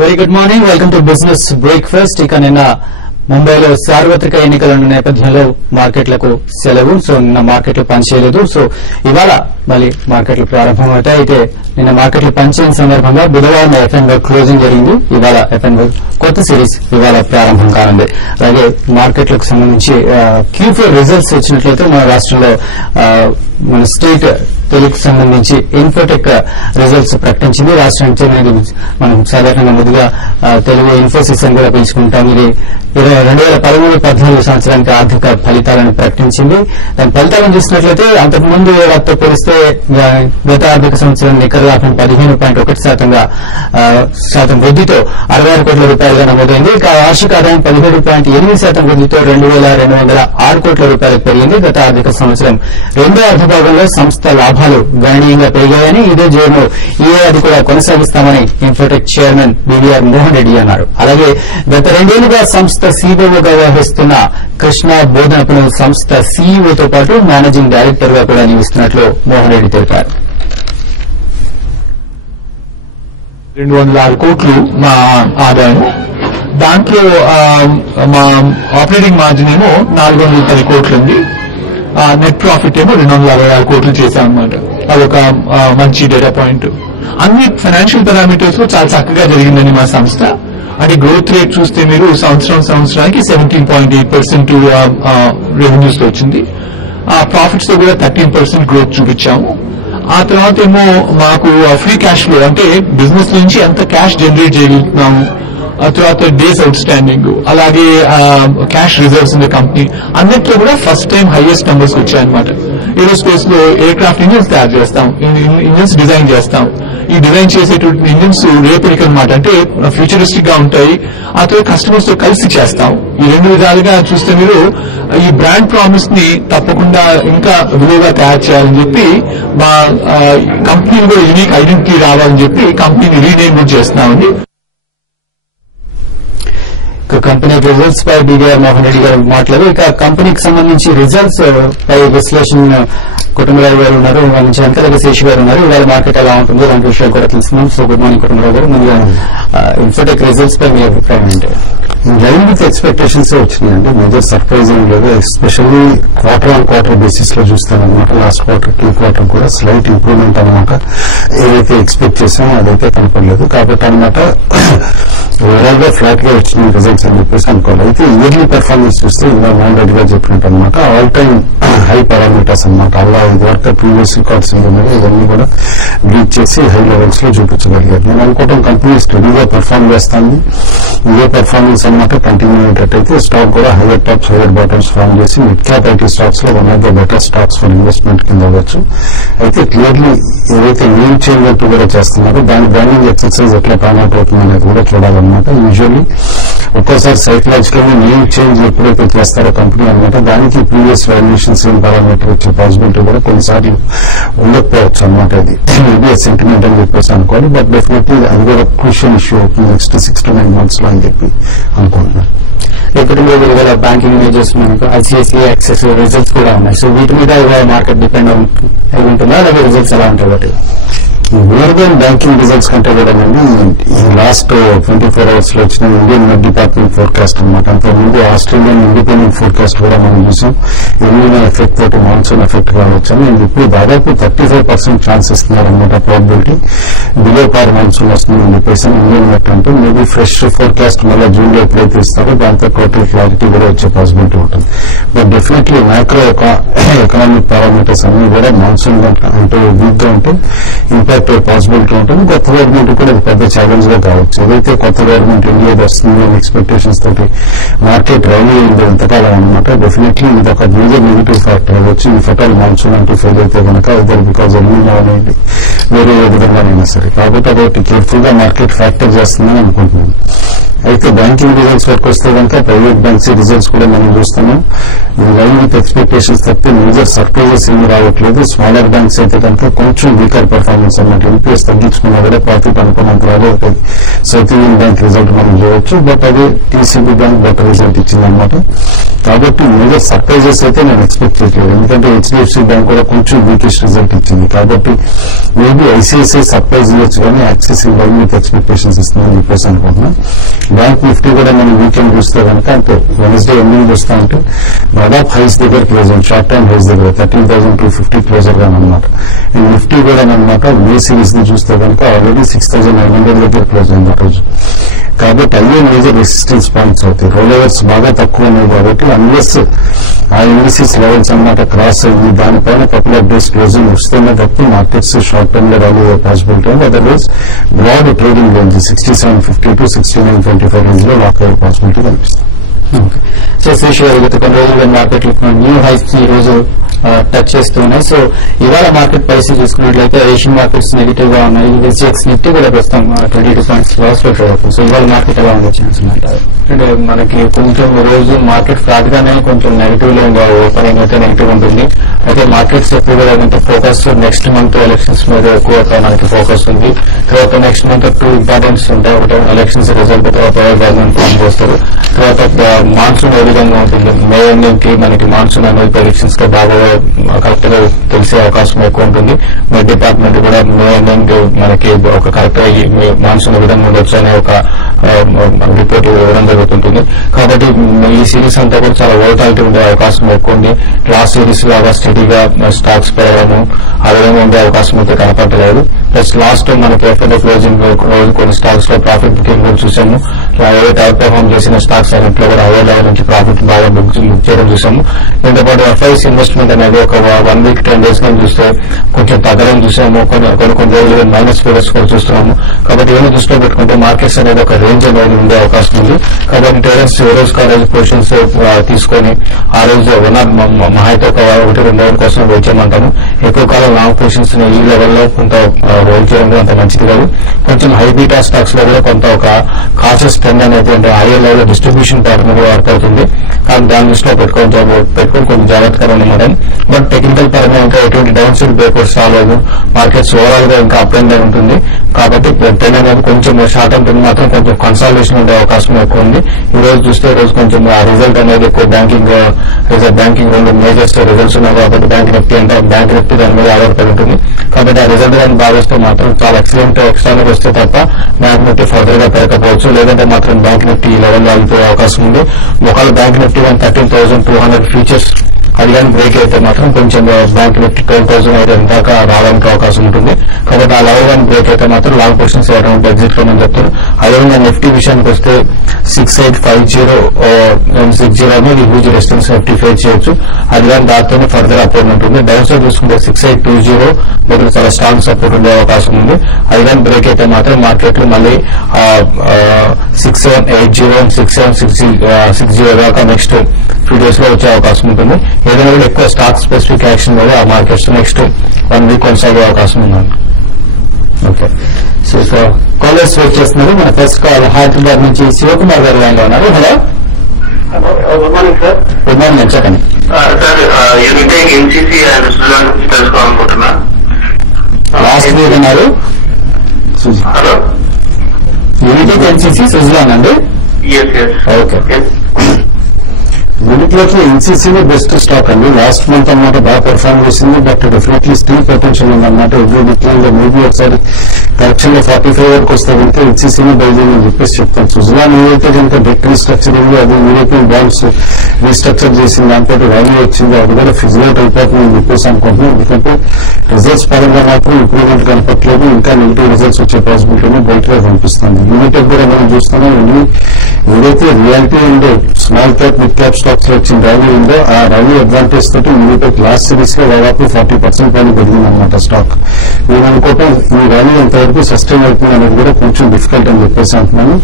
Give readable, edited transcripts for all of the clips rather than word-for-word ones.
Very good morning. Welcome to business breakfast. ఇక నిన్న ముంబైలో సార్వత్రిక ఎన్నికల నేపథ్యంలో మార్కెట్లకు సెలవు. సో నిన్న మార్కెట్లు పనిచేయలేదు. సో ఇవాళ మళ్ళీ మార్కెట్లు ప్రారంభమవుతాయి. అయితే నిన్న మార్కెట్లు పనిచేయని సందర్భంగా బుధవారం ఎఫ్ఎన్ఓ క్లోజింగ్ జరిగింది. ఇవాళ ఎఫ్ఎన్ఓ కొత్త సిరీస్ ఇవాళ ప్రారంభం కానుంది. అలాగే మార్కెట్లకు సంబంధించి Q4 రిజల్ట్స్ వచ్చినట్లయితే మన రాష్ట్రంలో మన స్టేట్ తెలుగుకు సంబంధించి ఇన్ఫోటెక్ రిజల్ట్స్ ప్రకటించింది. రాష్ట్రానికి మనం సాధారణంగా ముందుగా తెలుగు ఇన్ఫోసిస్ అని కూడా పిలుచుకుంటాం. ఇది 2013-14 సంవత్సరానికి ఆర్థిక ఫలితాలను ప్రకటించింది. దాని ఫలితాలను చూసినట్లయితే అంతకుముందు వాటితో పోలిస్తే గత ఆర్థిక సంవత్సరం నికర లాభం 15.1% వృద్ధితో 66 కోట్ల రూపాయలుగా నమోదైంది. ఇక వార్షిక ఆదాయం 17.8% వృద్ధితో 2,206 కోట్ల రూపాయలకు పెరిగింది. గత ఆర్థిక సంవత్సరం రెండో అర్ధభాగంలో సంస్థ లాభాలు గణనీయంగా పెరిగాయని ఇదే జోరును ఈ ఏడాది కూడా కొనసాగిస్తామని Infotech chairman BVR Mohan Reddy అన్నారు. అలాగే గత 2 ఏళ్లుగా సంస్థ సీఈఓగా వ్యవహరిస్తున్న కృష్ణ బోధనపును సంస్థ సీఈఓతో పాటు మేనేజింగ్ డైరెక్టర్ గా కూడా నియమిస్తున్నట్లు మోహన్ రెడ్డి తెలిపారు. 206 కోట్లు మా ఆదాయం. దాంట్లో మా ఆపరేటింగ్ మార్జిన్ ఏమో 410 కోట్లు ఉంది. నెట్ ప్రాఫిట్ ఏమో 266 కోట్లు చేశామన్నమాట. అదొక మంచి డేటా పాయింట్. అన్ని ఫైనాన్షియల్ పారామీటర్స్ చాలా చక్కగా జరిగిందని మా సంస్థ. అంటే గ్రోత్ రేట్ చూస్తే మీరు సంవత్సరానికి 17.8% రెవెన్యూస్ లో వచ్చింది. ప్రాఫిట్స్ లో కూడా 13% గ్రోత్ చూపించాము. ఆ తర్వాత ఏమో మాకు ఫ్రీ క్యాష్ ఫ్లో, అంటే బిజినెస్ నుంచి ఎంత క్యాష్ జనరేట్ చేయగలుగుతున్నాము, ఆ తర్వాత డేస్ అవుట్ స్టాండింగ్, అలాగే cash reserves in the company, అన్నిట్లో కూడా ఫస్ట్ టైం హైయెస్ట్ నెంబర్స్ వచ్చాయన్నమాట. ఏరోస్పేస్ లో ఎయిర్ క్రాఫ్ట్ ఇంజిన్స్ తయారు చేస్తాం, ఇంజిన్స్ డిజైన్ చేస్తాం. ఈ డిజైన్ చేసేటువంటి ఇంజిన్స్ రేపటికి అనమాట, అంటే ఫ్యూచరిస్టిక్ గా ఉంటాయి. ఆ తర్వాత కస్టమర్స్ తో కలిసి చేస్తాం. ఈ 2 విధాలుగా చూస్తే మీరు ఈ బ్రాండ్ ప్రామిస్ ని తప్పకుండా ఇంకా విలువగా తయారు చేయాలని చెప్పి మా కంపెనీ కూడా యూనిక్ ఐడెంటిటీ రావాలని చెప్పి కంపెనీని రీనేమ్ కూడా చేస్తున్నామండి. కంపెనీ రిజల్ట్స్ పై బీవీఆర్ మోహన్ రెడ్డి గారు మాట్లాడారు. ఇక కంపెనీకి సంబంధించి రిజల్ట్స్ పై విశ్లేషణ కుటుంబరావు గారు ఉన్నారు, మంచి వెంకటగ శేషి గారు ఉన్నారు. ఇవాళ మార్కెట్ ఎలా ఉంటుందో లాంటి విషయాలు కూడా తెలుసుకున్నాం. సో గుడ్ మార్నింగ్ కుటుంబరావు గారు. ముందుగా ఇన్ఫోటెక్ రిజల్ట్స్ పై మీ అభిప్రాయం ఏంటి? లైన్ విత్ ఎక్స్పెక్టేషన్స్ వచ్చినాయండి. మేజర్ సర్ప్రైజ్ ఏం లేదు. Especially quarter on quarter basis లో చూస్తామన్నమాట. లాస్ట్ క్వార్టర్ కి క్వార్టర్ కూడా స్లైట్ ఇంప్రూవ్మెంట్ అనమాట. ఏదైతే ఎక్స్పెక్ట్ చేసామో అదైతే కనపడలేదు. కాబట్టి అనమాట ఓవరాల్ గా ఫ్లాట్ గా వచ్చిన రిజల్ట్స్ అని చెప్పేసి అనుకోవాలి. అయితే ఇయర్లీ పెర్ఫార్మెన్స్ చూస్తే ఇలా మోహన్ రెడ్డి గారు చెప్పినట్టు అనమాట ఆల్ టైమ్ హై పారామీటర్స్ అనమాట. అలా ఇదివరకు ప్రీవియస్ రికార్డ్స్ ఉన్నాయి, ఇవన్నీ కూడా బ్రీచ్ చేసి హై లెవెల్స్ లో చూపించగలిగారు. నేను అనుకోవడం కంపెనీ స్టడీగా పెర్ఫార్మ్ చేస్తాను. ఇదే పెర్ఫార్మెన్స్ అనమాట కంటిన్యూ అయ్యేటట్టయితే స్టాక్ కూడా higher tops higher bottoms form చేసి మిడ్ క్యాప్ ఐటీ స్టాక్స్ లో one of the better stocks for investment కింద అవ్వచ్చు. అయితే క్లియర్లీ ఏదైతే నేమ్ చేంజ్ అంటూ కూడా చేస్తున్నారో దాని బ్రాండింగ్ ఎక్సర్సైజ్ ఎట్లా పాయింట్ అవుతుంది అనేది కూడా చూడాలన్నమాట. యూజువల్లీ ఒక్కోసారి సైకలాజికల్ నేమ్ చేంజ్ ఎప్పుడైతే చేస్తారో కంపెనీ అనమాట దానికి ప్రీవియస్ వాల్యుయేషన్స్ ఏం పారామీటర్ వచ్చే పాసిబిలిటీ కూడా కొన్నిసార్లు ఉండకపోవచ్చు అనమాట. అది మేబీ సెంటిమెంట్ అని చెప్పేసి అనుకోవాలి. బట్ డెఫినెట్లీ అది కూడా క్రూషియల్ ఇష్యూ అవుతుంది నెక్స్ట్ 6 to 9 months లో అని చెప్పి అనుకుంటున్నాను. ఇప్పటిలో ఇవాళ బ్యాంకింగ్ మేనేజర్స్ మనకు ఐసిఐసిఐ యాక్సెస్ రిజల్ట్స్ కూడా ఉన్నాయి. సో వీటి మీద ఇవాళ మార్కెట్ డిపెండ్ అయి ఉంటుందా, అలాగే రిజల్ట్స్ ఎలా ఉంటాయి? వాటి మోర్ దాన్ బ్యాంకింగ్ రిజల్ట్స్ కంటే కూడా ఈ లాస్ట్ 24 hours లో వచ్చిన ఇండియన్ మెడ్ డిపార్ట్మెంట్ ఫోర్కాస్ట్ అనమాట. అంతకుముందు ఆస్ట్రేలియన్ ఇండిపెండెంట్ ఫోర్కాస్ట్ కూడా మనం చూసాం. ఎన్నో ఎఫెక్ట్ తోటి మాన్సూన్ ఎఫెక్ట్ కావచ్చాము. అండ్ ఇప్పుడు దాదాపు 35% ఛాన్స్ ఇస్తున్నారు అనమాట ప్రాబిలిటీ బిలో పార్ మాన్సూన్ వస్తుందని చెప్పేసి ఇండియన్ మెట్ అంటూ మేబీ ఫ్రెష్ ఫోర్కాస్ట్ మళ్ళీ జూన్ లో ఎప్పుడైతే ఇస్తారో దాంతో టోటల్ క్లారిటీ కూడా వచ్చే పాసిబిలిటీ ఉంటుంది. But definitely micro economic parameters అన్ని కూడా మాన్సూన్ అంటే వీక్ గా ఉంటే ఇంపాక్ట్ పాసిబిలిటీ ఉంటుంది. కొత్త గవర్నమెంట్ కూడా ఇది పెద్ద ఛాలెంజ్ గా కావచ్చు. ఏదైతే కొత్త గవర్నమెంట్ ఇండియాకి వస్తుందో ఎక్స్పెక్టేషన్స్ తోటి మార్కెట్ రైలీ అయింది ఇంతకాలం అనమాట. డెఫినెట్లీ ఇది ఒక మేజర్ నెగిటివ్ ఫ్యాక్టర్ అవ్వచ్చు. ఈ ఫెటల్ మాన్సూన్ అంటూ ఫెయిల్ అయితే కనుక ఇద్దరు బికాజ్ ఎల్నినో అనేది వేరే విధంగానైనా సరే. కాబట్టి అదొకటి కేర్ఫుల్ గా మార్కెట్ ఫ్యాక్టర్ చేస్తుందని అనుకుంటున్నాను. అయితే బ్యాంకింగ్ రిజల్ట్స్ వరకు వస్తే కనుక ప్రైవేట్ బ్యాంక్స్ రిజల్ట్స్ కూడా మనం చూస్తున్నాం. లైన్ విత్ ఎక్స్పెక్టేషన్స్ తప్పితే మేజర్ సర్ప్రైజెస్ ఏమి రావట్లేదు. స్మాలర్ బ్యాంక్స్ అయితే కనుక కొంచెం వీకర్ పెర్ఫార్మెన్స్ అన్నమాట. ఎన్పీఎస్ తగ్గించుకున్నా కూడా ప్రాఫిట్ అనుకున్నంత రాలేదు. సౌత్ ఇండియన్ బ్యాంక్ రిజల్ట్ మనం చూడవచ్చు. బట్ అదే టీసీబీ బ్యాంక్ బెటర్ రిజల్ట్ ఇచ్చిందనమాట. కాబట్టి మేజర్ సర్ప్రైజెస్ అయితే నేను ఎక్స్పెక్ట్ చేయట్లేదు. ఎందుకంటే హెచ్డిఎఫ్సి బ్యాంక్ కూడా కొంచెం వీకెస్ట్ రిజల్ట్ ఇచ్చింది. కాబట్టి మేబీ ఐసిఐసిఐ సర్ప్రైజ్ ఇవ్వచ్చు కానీ యాక్సిస్ లైన్ విత్ ఎక్స్పెక్టేషన్స్ ఇస్తుందని చెప్పేసి అనుకుంటున్నాను. బ్యాంక్ నిఫ్టీ కూడా మనం వీకెండ్ చూస్తే కనుక అంటే వెనస్డే ఎండింగ్ చూస్తా అంటే దాదాపు హైస్ దగ్గర క్లోజ్ అయింది. షార్ట్ టైం హైస్ దగ్గర 13,250 క్లోజర్ గా అనమాట. అండ్ నిఫ్టీ కూడా అనమాట మే సిరీస్ ని చూస్తే కనుక ఆల్రెడీ 6,900 దగ్గర క్లోజ్ అయింది ఆ రోజు. కాబట్టి అయ్యే మేజర్ రెసిస్టెన్స్ పాయింట్స్ అవుతాయి. రోల్ ఓవర్స్ బాగా తక్కువ ఉన్నాయి కాబట్టి అన్లెస్ ఆ ఇండిసెస్ లెవెల్స్ అన్నమాట క్రాస్ అయ్యి దానిపైన కపుల్ ఆఫ్ డేస్ క్లోజింగ్ వస్తేనే తప్ప మార్కెట్స్ షార్ట్ టర్మ్ లో ర్యాలీ అయ్యే పాసిబిలిటీ ఉంది. Otherwise broad trading range 6750 to 6925 range లో లాక్ అయ్యే పాసిబిలిటీ కనిపిస్తుంది. సో శ్రీశ్వర్ గత కొన్ని రోజులుగా మార్కెట్లు న్యూ హైస్ ఈ రోజు టచ్ చేస్తూ ఉన్నాయి. సో ఇవాళ మార్కెట్ పరిస్థితి చూసుకున్నట్లయితే ఏషియన్ మార్కెట్స్ నెగిటివ్ గా ఉన్నాయి. ఎస్జిఎక్స్ నిఫ్టీ కూడా ప్రస్తుతం 22 పాయింట్స్ లాస్ లో ట్రేడ్ అవుతుంది. సో ఇవాళ మార్కెట్ ఎలా ఉండే ఛాన్స్ ఉంటారు? అంటే మనకి కొంచెం రోజు మార్కెట్ ఫ్లాట్ గానే కొంచెం నెగిటివ్ లో ఓపెనింగ్ అయితే నెగిటివ్ ఉంటుంది. అయితే మార్కెట్స్ ఎక్కువ కూడా ఫోకస్ నెక్స్ట్ మంత్ ఎలక్షన్స్ మీద ఎక్కువ మనకి ఫోకస్ ఉంది. తర్వాత నెక్స్ట్ మంత్ 2 ఇంపార్టెన్స్ ఉంటాయి. ఒకటి ఎలక్షన్స్ రిజల్ట్ తర్వాత గవర్నమెంట్ ఫామ్ చేస్తారు. తర్వాత మాన్సూన్ ఏ విధంగా ఉంటుంది, మే ఎండింగ్ కి మనకి మాన్సూన్ అనేది ప్రెడిక్షన్స్ గా బాగా కరెక్ట్ గా తెలిసే అవకాశం ఎక్కువ ఉంటుంది. మీ డిపార్ట్మెంట్ కూడా మే ఎండింగ్ మనకి ఒక కరెక్ట్ గా మాన్సూన్ ఏ విధంగా ఉండొచ్చు అనే ఒక రిపోర్ట్ ఇవ్వడం జరుగుతుంటుంది. కాబట్టి ఈ సిరీస్ అంతా కూడా చాలా వోలటాలిటీ ఉండే అవకాశం ఎక్కువ ఉంది. లాస్ట్ సిరీస్ లాగా స్టడీగా స్టాక్స్ పెరగడము ఆ విధంగా ఉండే అవకాశం అయితే కనపడలేదు. ప్లస్ లాస్ట్ మనకి ఎఫ్ఐ క్లోజింగ్ రోజు కొన్ని స్టాక్స్ లో ప్రాఫిట్ బుకింగ్ కూడా చూసాము. ఏదైతే అవుట్ పర్ఫార్మ్ చేసిన స్టాక్స్ అన్నింటిలో కూడా హైయర్ లెవెల్ నుంచి ప్రాఫిట్ బాగా బుక్ చేయడం చూసాము. దీంతో పాటు ఎఫ్ఐఎస్ ఇన్వెస్ట్మెంట్ అనేది ఒక 1 వీక్ 10 days గా చూస్తే కొంచెం తగ్గడం చూసాము. కొన్ని రోజులు మైనస్ ఫిగర్స్ కూడా చూస్తున్నాము. కాబట్టి ఏమైనా దృష్టిలో పెట్టుకుంటే మార్కెట్స్ అనేది ఒక రేంజ్ అనేది ఉండే అవకాశం ఉంది. కాబట్టి ట్రేడర్స్ ఏ రోజు కాలేజ్ పొజిషన్స్ తీసుకొని ఆ రోజు మహాయితో 1-2 రోజుల కోసం వెయిట్ చేయమంటాము. ఎక్కువ కాలం లాంగ్ పొజిషన్స్ ఈ లెవెల్లో కొంత హోల్డ్ చేయడం అంత మంచిది కాదు. కొంచెం హై బీటా స్టాక్స్ లో కూడా కొంత ఒక కాషియస్ ట్రెండ్ అనేది అంటే హైయర్ లెవెల్ డిస్ట్రిబ్యూషన్ ప్యాటర్న్ కూడా వర్క్ అవుతుంది. కానీ దాని దృష్టిలో పెట్టుకొని కొంచెం జాగ్రత్తగా ఉండడం. బట్ టెక్నికల్ పరంగా ఇంకా ఎటువంటి డౌన్ సైడ్ బ్రేక్అవుట్స్ రాలేదు. మార్కెట్స్ ఓవరాల్ గా ఇంకా అప్ అండ్ డౌన్ ఉంటుంది. కాబట్టి ట్రెండ్ అనేది కొంచెం షార్ట్ టర్మ్ మాత్రం కొంచెం కన్సాలిడేషన్ ఉండే అవకాశం ఎక్కువ ఉంది. ఈ రోజు చూస్తే ఈ రోజు కొంచెం ఆ రిజల్ట్ అనేది ఎక్కువ బ్యాంకింగ్ రెండు మేజర్స్ రిజల్ట్స్ ఉన్నాయి. కాబట్టి బ్యాంక్ నిఫ్టీ అంటే బ్యాంక్ నిఫ్టీ దాని మీద ఆధారపడి ఉంటుంది. కాబట్టి ఆ రిజల్ట్ కానీ భావిస్తే మాత్రం చాలా ఎక్సలెంట్ ఎక్స్ట్రానర్ వస్తే తప్ప బ్యాంక్ నిఫ్టీ ఫర్దర్ గా పెరగకపోవచ్చు. లేదంటే మాత్రం బ్యాంక్ నిఫ్టీ ఈ లెవెల్లో ఆగిపోయే అవకాశం ఉంది. ఒకవేళ బ్యాంక్ నిఫ్టీ 13,200 ఫ్యూచర్స్ అది కానీ బ్రేక్ అయితే మాత్రం కొంచెం బ్యాంక్ నిఫ్టీ 12,000 అయితే దాకా రావడానికి అవకాశం ఉంటుంది. కాబట్టి ఆ లెవెల్ కానీ బ్రేక్ అయితే మాత్రం లాంగ్ పొజిషన్స్ వేయడం ఎగ్జిట్ లోమని చెప్తారు. అదేవిధంగా నిఫ్టీ విషయానికి వస్తే 6850 అనేది హ్యూజ్ రెసిస్టెన్స్ నిఫ్టీ ఫేస్ చేయొచ్చు. అది కానీ దాంతోనే ఫర్దర్ అపోర్ట్ ఉంటుంది. డౌన్ సైడ్ చూసుకుంటే 6820 దగ్గర చాలా స్ట్రాంగ్ సపోర్ట్ ఉండే అవకాశం ఉంది. అది కానీ బ్రేక్ అయితే మాత్రం మార్కెట్ లో మళ్ళీ 6780 6760 దాకా నెక్స్ట్ ఫ్యూ డేస్ లో వచ్చే అవకాశం ఉంటుంది. ఏదైనా కూడా ఎక్కువ స్టాక్ స్పెసిఫిక్ యాక్షన్ మీద ఆ మార్కెట్స్ నెక్స్ట్ 1 వీక్ కొనసాగే అవకాశం ఉందండి. ఓకే. సో కాలర్స్ వెయిట్ చేస్తున్నారు. మన ఫస్ట్ కాల్ హైదరాబాద్ నుంచి శివకుమార్ గారు లైన్ లో ఉన్నారు. Hello, good morning sir. Good morning, చెప్పండి. Sir Unitech NCC and Suzlon తెలుసుకోవాలనుకుంటున్నా. లాస్ట్ వీక్ అన్నారు. హలో, యూనిటెక్ ఎన్సీసీ సుజలాన్ అండి. ఓకే. యూనిట్లోకి ఎన్సీసీనే బెస్ట్ స్టాక్ అండి. లాస్ట్ మంత్ అన్నమాట బాగా పెర్ఫార్మ్ చేసింది. బట్ డెఫినెట్లీ స్టిల్ పొటెన్షియల్ ఉందన్నమాట. ఎవ్రీ డిక్లైన్ లో మేబీ ఒకసారి కరెక్షన్ లో 45 వరకు వస్తే కనుక ఎన్సీసీనే బయలుదేరి చెప్పేసి చెప్తాను. సుజలాన్ ఏదైతే కనుక డెట్ రీస్ట్రక్చరింగ్ అది యూరోపియన్ బాండ్స్ రీస్ట్రక్చర్ చేసిన దాంతో వాల్యూ వచ్చింది. అది కూడా ఫిజిలేట్ అయిపోతుందని చెప్పేసి అనుకుంటున్నాను. ఎందుకంటే రిజల్ట్స్ పరంగా మాత్రం ఇంప్రూవ్మెంట్ కనపట్లేదు. ఇంకా నెగిటివ్ రిజల్ట్స్ వచ్చే పాసిబిలిటీని బయట గా కనిపిస్తుంది. యూనిటెక్ కూడా మనం చూస్తున్నాం. ఏదైతే రియాలిటీ ఉందో small cap mid cap stocks లో వచ్చిన ర్యాలీ ఉందో ఆ ర్యాలీ అడ్వాంటేజ్ తోటి యూనిటెక్ లాస్ట్ సిరీస్ లో దాదాపు 40% పైన పెరిగిందన్నమాట స్టాక్. నేను అనుకోవటం ఈ ర్యాలీ ఎంతవరకు సస్టైన్ అవుతుంది అనేది కూడా కొంచెం డిఫికల్ట్ అని చెప్పేసి అంటున్నాను.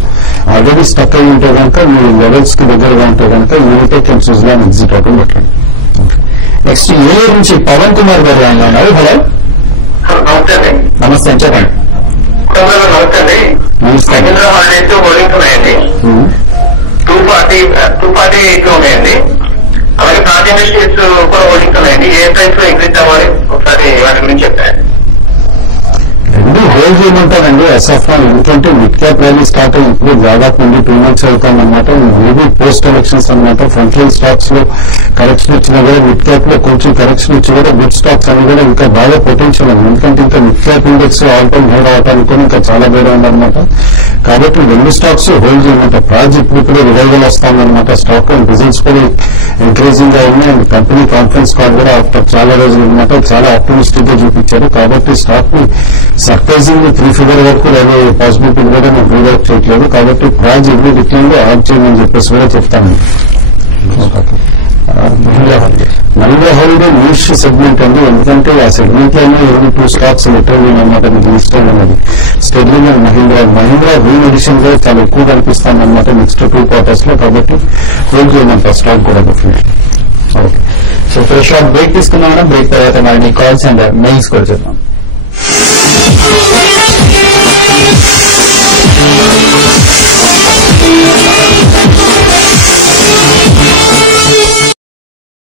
ఆల్రెడీ స్టక్ అయి ఉంటే కనుక మీ లెవెల్స్ కి దగ్గరగా ఉంటే కనుక యూనిటెక్ అండ్ సుజలాన్ ఎగ్జిట్ అవడం పెట్టండి. నెక్స్ట్ ఏలూరు నుంచి పవన్ కుమార్ గారు లైన్ లో ఉన్నారు. హలో, నమస్తే, చెప్పండి. నమస్తే అండి. మహేంద్ర హాలిడేస్ హోల్డింగ్స్ ఉన్నాయండి. 240 ఉన్నాయండి. అలాగే ప్రాజ్ ఇండస్ట్రీస్ కూడా హోల్డింగ్స్ ఉన్నాయండి. ఏ ప్రైస్ లో ఎగ్జిట్ అవ్వాలి ఒకసారి వాటి గురించి చెప్పండి. రెండు హోల్డ్ చేయమంటారండి ఎస్ఎఫ్ఆర్. ఎందుకంటే మిడ్ క్యాప్ ర్యాలీ స్టార్ట్ అయ్యి ఇప్పుడు దాదాపు నుండి 2 months అవుతామన్నమాట. మేబీ పోస్ట్ ఎలక్షన్స్ అనమాట. ఫ్రంట్ లైన్ స్టాక్స్ లో కరెక్షన్ వచ్చినా కూడా మిడ్ క్యాప్ లో కొంచెం కరెక్షన్ వచ్చి కూడా గుడ్ స్టాక్స్ అని కూడా ఇంకా బాగా పొటెన్షియల్ ఉంది. ఎందుకంటే ఇంకా mid cap index all time high రావడానికి కూడా ఇంకా చాలా బేగా ఉందన్నమాట. కాబట్టి 2 స్టాక్స్ హోల్డ్ చేయమంట. ప్రాజ్ ఇప్పుడు కూడా రివైవల్ వస్తామన్నమాట. స్టాక్ రిజల్ట్స్ కూడా ఎంకరేజింగ్ గా ఉన్నాయి. అండ్ కంపెనీ కాన్ఫరెన్స్ కాల్ కూడా ఆఫ్టర్ చాలా రోజులు అనమాట చాలా ఆప్టమిస్టిక్ గా చూపించారు. కాబట్టి స్టాక్ ని సర్ప్రైజింగ్ 3 figure వరకు అదే పాసిబిలిటీ కూడా నేను రూల్ అవుట్ చేయట్లేదు. కాబట్టి ప్రాజ్ ఎవ్రీ డిక్లైన్ లో యాడ్ చేయమని చెప్పేసి కూడా చెప్తాను. మహీంద్రా హోల్డే నిష్ సెగ్మెంట్ అండి. ఎందుకంటే ఆ సెగ్మెంట్ లోనే ఎవ్రీ 2 స్టాక్స్ లిటరల్ అనమాట మీకు లిస్టెడ్ అనేది స్టెడ్లింగ్ అండ్ మహీంద్రా రీన్ ఎడిషన్ కూడా చాలా ఎక్కువ కనిపిస్తాను అనమాట నెక్స్ట్ 2 quarters లో. కాబట్టి హోల్డ్ చేయమంట స్టాక్ కూడా డెఫినెట్లీ. ఓకే, సో ఇప్పుడు షార్ట్ బ్రేక్ తీసుకున్నాం. బ్రేక్ తర్వాత మరి కాల్స్ అండ్ మెయిల్స్ కూడా చూద్దాం.